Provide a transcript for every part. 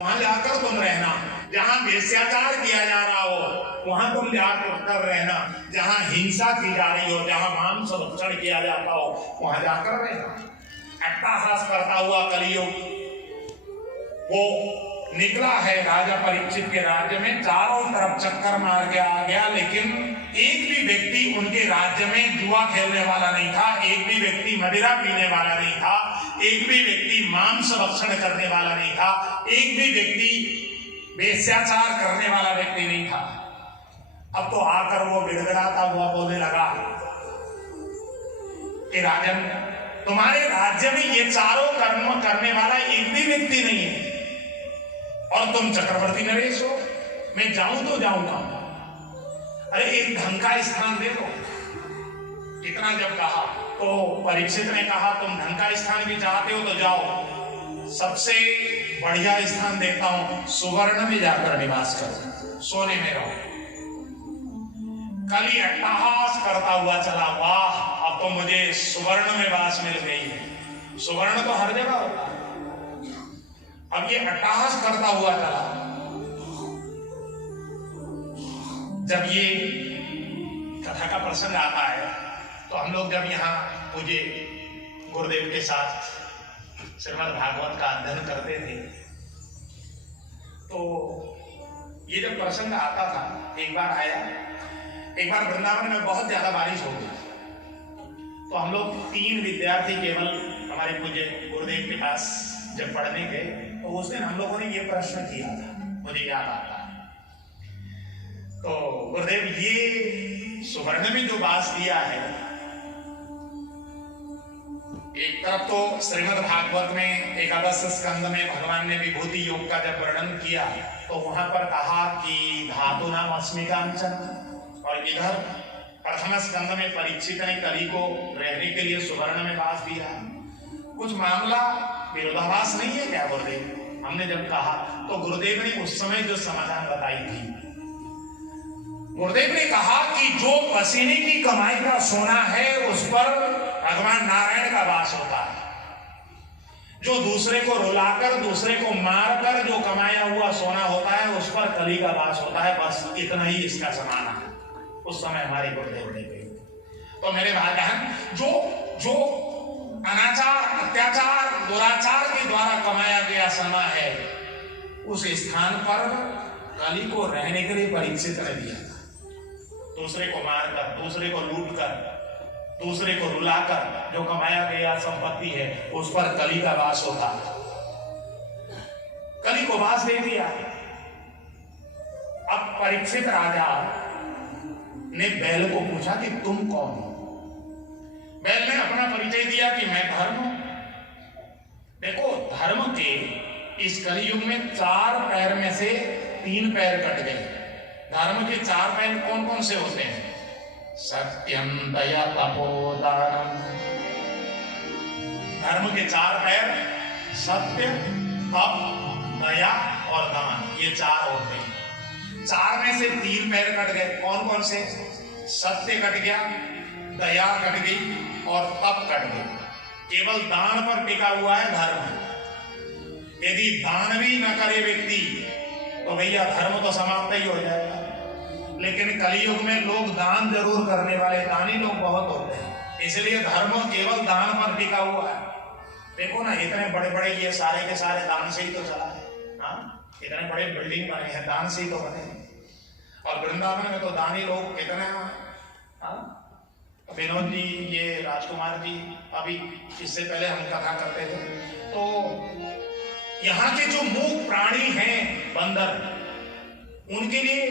वहां जाकर तुम रहना, जहां वेश्याचार किया जा रहा हो वहां तुम जाकर रहना, जहां हिंसा की जा रही हो, जहां मांस भक्षण किया जाता हो वहां जाकर रहना। अट्टहास करता हुआ कलियुग वो निकला है राजा परीक्षित के राज्य में, चारों तरफ चक्कर मार के आ गया, लेकिन एक भी व्यक्ति उनके राज्य में जुआ खेलने वाला नहीं था, एक भी व्यक्ति मदिरा पीने वाला नहीं था, एक भी व्यक्ति मांस भक्षण करने वाला नहीं था, एक भी व्यक्ति वेश्याचार करने वाला व्यक्ति नहीं था। अब तो आकर वो गिड़गिड़ाता हुआ बोलने लगा कि राजन, तुम्हारे राज्य में ये चारों कर्म करने वाला एक भी व्यक्ति नहीं है और तुम चक्रवर्ती नरेश हो, मैं जाऊं तो जाऊंगा, अरे एक ढंग का स्थान दे दो। इतना जब कहा तो परीक्षित ने कहा तुम ढंग का स्थान भी चाहते हो तो जाओ, सबसे बढ़िया स्थान देता हूं, सुवर्ण में जाकर निवास करो, सोने में रहो। कली अट्टहास करता हुआ चला, वाह अब तो मुझे सुवर्ण में वास मिल गई है, सुवर्ण तो हर जगह होता है। अब ये अट्टहास करता हुआ चला। जब ये कथा का प्रसंग आता है तो हम लोग जब यहाँ पूज्य गुरुदेव के साथ श्रीमद् भागवत का अध्ययन करते थे तो ये जब प्रसंग आता था, एक बार वृंदावन में बहुत ज्यादा बारिश हो गई तो हम लोग 3 विद्यार्थी केवल हमारे पूज्य गुरुदेव के पास जब पढ़ने गए तो उस दिन हम लोगों ने ये प्रश्न किया था, मुझे याद आता है। तो गुरुदेव ये सुवर्ण में जो वास दिया है, एक तरफ तो श्रीमद् भागवत में एकादश स्कंद में भगवान ने विभूति योग का जब वर्णन किया तो वहां पर कहा कि धातु नाम अस्मिकांचन, और इधर प्रथम स्कंद में परीक्षित ने कली को रहने के लिए सुवर्ण में वास दिया। कुछ मामला विरोधाभास नहीं है क्या गुरुदेव? हमने जब कहा तो गुरुदेव ने उस समय जो समाधान बताई थी, गुरुदेव ने कहा कि जो पसीने की कमाई का सोना है उस पर भगवान नारायण का वास होता है, जो दूसरे को रुलाकर दूसरे को मारकर जो कमाया हुआ सोना होता है उस पर कली का वास होता है। बस इतना ही इसका समाना है। उस समय हमारे गुरुदेव ने कही। तो मेरे भाईजान, जो अनाचार, अत्याचार, दुराचार के द्वारा कमाया गया सोना है उस स्थान पर कली को रहने के लिए परीक्षित ने दिया था। दूसरे को मारकर, दूसरे को लूटकर, दूसरे को रुलाकर जो कमाया गया संपत्ति है उस पर कली का वास होता। कली को वास दे दिया। अब परीक्षित राजा ने बैल को पूछा कि तुम कौन हो? बैल ने अपना परिचय दिया कि मैं धर्म हूं। देखो, धर्म के इस कलियुग में 4 पैर में से 3 पैर कट गए। धर्म के 4 पैर कौन कौन से होते हैं? सत्यम, दया, तपोदानम। धर्म के 4 पैर सत्य, तप, दया और दमन, ये 4 होते हैं। 4 में से 3 पैर कट गए। कौन कौन से? सत्य कट गया, दया कट गई और तप कट गई। केवल दान पर टिका हुआ है धर्म। यदि दान भी न करे व्यक्ति तो भैया धर्म तो समाप्त ही हो जाएगा। लेकिन कलियुग में लोग दान जरूर करने वाले, दानी लोग बहुत होते हैं, इसलिए धर्म केवल दान पर टिका हुआ है। देखो ना, इतने बड़े बड़े ये सारे के सारे दान से ही तो चला है। हाँ, इतने बड़े बिल्डिंग बने हैं दान से ही तो बने हैं। और वृंदावन में तो दानी लोग कितने। विनोद जी, ये राजकुमार जी, अभी इससे पहले हम कथा करते थे तो यहाँ के जो मूक प्राणी हैं बंदर, उनके लिए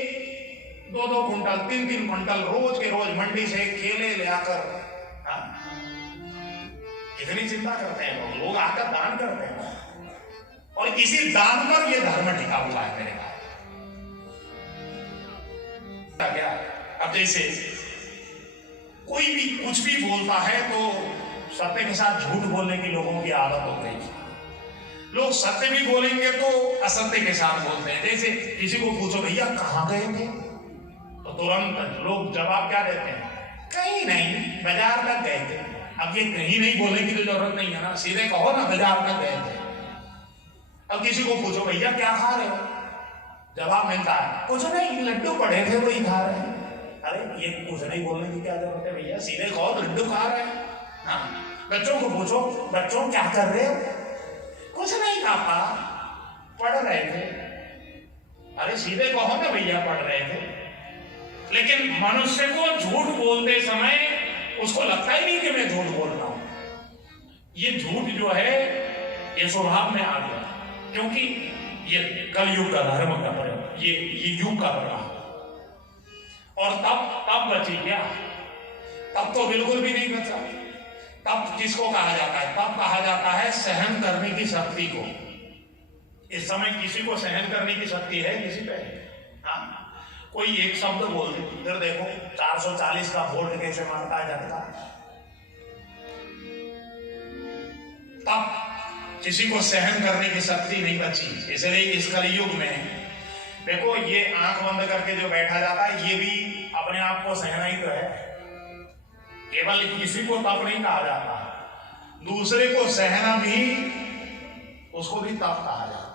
2-2 कुंटल 3-3 कुंटल रोज के रोज मंडी से केले ले आकर, इतनी चिंता करते हैं लोग आकर दान करते हैं। और इसी दान पर यह धर्म टिका हुआ है मेरे भाई। क्या अब जैसे कोई भी कुछ भी बोलता है तो सत्य के साथ झूठ बोलने की लोगों की आदत हो गई। लोग सत्य भी बोलेंगे तो असत्य के साथ बोलते हैं। जैसे किसी को पूछो भैया कहाँ गए थे तो तुरंत लोग जवाब क्या देते हैं? कहीं नहीं, बाजार तक गए थे। अब ये कहीं नहीं बोलने की तो जरूरत नहीं है ना, सीधे कहो ना बाजार तक गए थे। अब किसी को पूछो भैया क्या खा रहे हो, जवाब मिलता है कुछ नहीं, लड्डू पड़े थे वही खा रहे हैं। अरे ये कुछ नहीं बोलने की क्या जरूरत है भैया, सीधे कहो लड्डू खा रहे हैं। हाँ, बच्चों को पूछो बच्चों क्या कर रहे हो, कुछ नहीं पापा पढ़ रहे थे। अरे सीधे कहो ना भैया पढ़ रहे थे। लेकिन मनुष्य को झूठ बोलते समय उसको लगता ही नहीं कि मैं झूठ बोल रहा हूं। ये झूठ जो है ये स्वभाव में आ गया, क्योंकि ये कलयुग का धर्म का प्रयोग, ये युग का प्रभाव। और तब बची क्या, तब तो बिल्कुल भी नहीं बचा। तब किसको कहा जाता है, तब कहा जाता है सहन करने की शक्ति को। इस समय किसी को सहन करने की शक्ति है किसी पे? हाँ, कोई एक शब्द बोल दे, इधर देखो 440 का वोल्ट कैसे मारता है झटका। तब किसी को सहन करने की शक्ति नहीं बची। इसलिए इस कलयुग में देखो ये आंख बंद करके जो बैठा जाता है ये भी अपने आप को सहना ही तो है। केवल किसी को तप नहीं कहा जाता, दूसरे को सहना भी, उसको भी तप कहा जाता।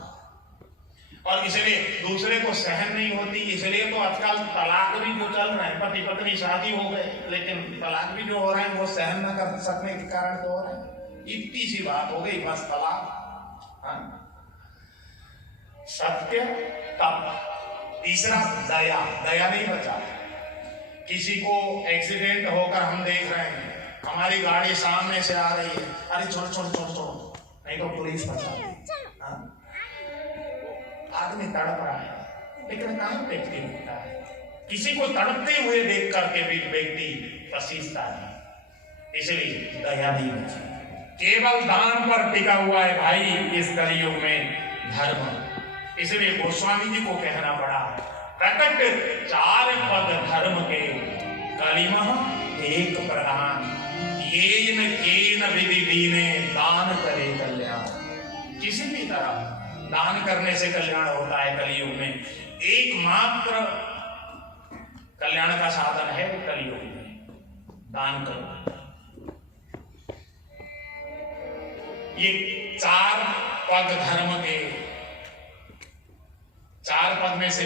और इसलिए दूसरे को सहन नहीं होती, इसलिए तो आजकल तलाक भी जो चल रहे हैं, पति पत्नी शादी हो गए लेकिन तलाक भी जो हो रहे हैं वो सहन न कर सकने के कारण तो हो रहे हैं। इतनी सी बात हो गई बस तलाक। हाँ? सत्य तप। तीसरा दया, दया नहीं बचा। किसी को एक्सीडेंट होकर हम देख रहे हैं, हमारी गाड़ी सामने से आ रही है, अरे छोड़ छोड़ छोड़ छोड़, नहीं तो पुलिस बचा। हाँ? आदमी तड़प रहा है लेकिन कहां व्यक्ति होता है, किसी को तड़पते हुए देख करके भी व्यक्ति पसीजता है। इसलिए दया नहीं बची, केवल दान पर टिका हुआ है भाई इस कलयुग में धर्म। इसलिए गोस्वामी जी को कहना पड़ा, प्रकट 4 पद धर्म के, कलिमह एक प्रधान, येन केन विधि दीने दान करे कल्याण। किसी भी तरह दान करने से कल्याण होता है कलयुग में। एकमात्र कल्याण का साधन है कलयुग में, दान करो। ये 4 पद धर्म के, 4 पद में से